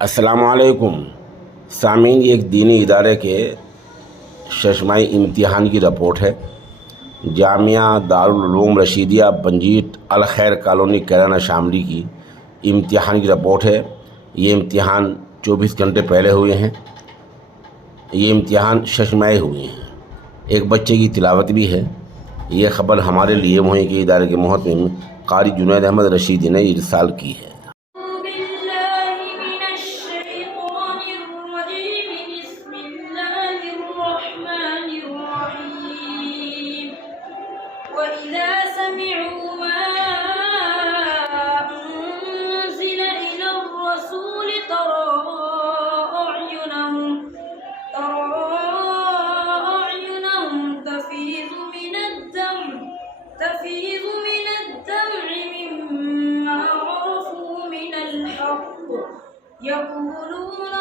अस्सलामुअलैकुम सामीन, ये एक दीनी इदारे के शशमाही इम्तिहान की रिपोर्ट है। जामिया दारुल उलूम रशीदिया बंजीट अल खैर कॉलोनी कैराना शामली की इम्तिहान की रिपोर्ट है। ये इम्तिहान 24 घंटे पहले हुए हैं। ये इम्तिहान शशमाही हुए हैं। एक बच्चे की तिलावत भी है। ये ख़बर हमारे लिए मुहैया के इदारे के मोहतमिम कारी जुनैद अहमद रशीदी ने इरसाल की है। وإذا سمعوا ما أنزل إلى الرسول ترى أعينهم تفيض من الدمع مما عرفوا من الحق يقولون